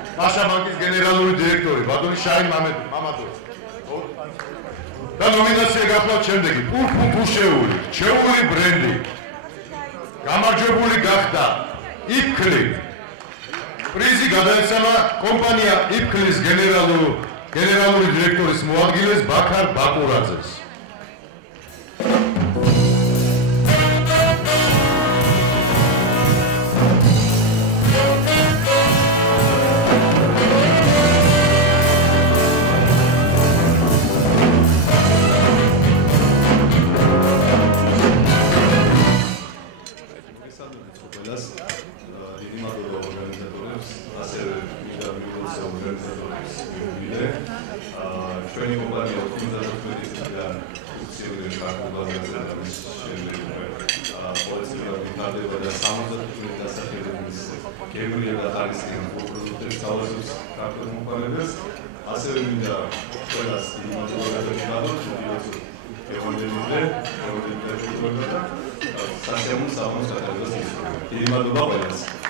Pasha Bankis generალური დირექტორი ბატონი შაინ მამადოვი. და ნომინაცია გახლავთ შემდეგი: პულფუშეული, ჩეული ბრენდი. გამარჯვებული გახდა იფქლი. პრიზი გადაეცემა კომპანია იფქლის გენერალური დირექტორის მოადგილეს ბაქარ ბაკურაძეს. ჩვენი კომპანია 99 წლიდან ფუნქციონირებს საქართველოს პოლიციური ვითარდება და 75 დასახელების გემრიელ და ხარისხიან პროდუქტებს თავაზობს ქართულ მომხმარებელს. ასევე მინდა ყველას და სასიამოვნო საღამოს გატარებას ითხოვთ. დიდი მადლობა ყველას.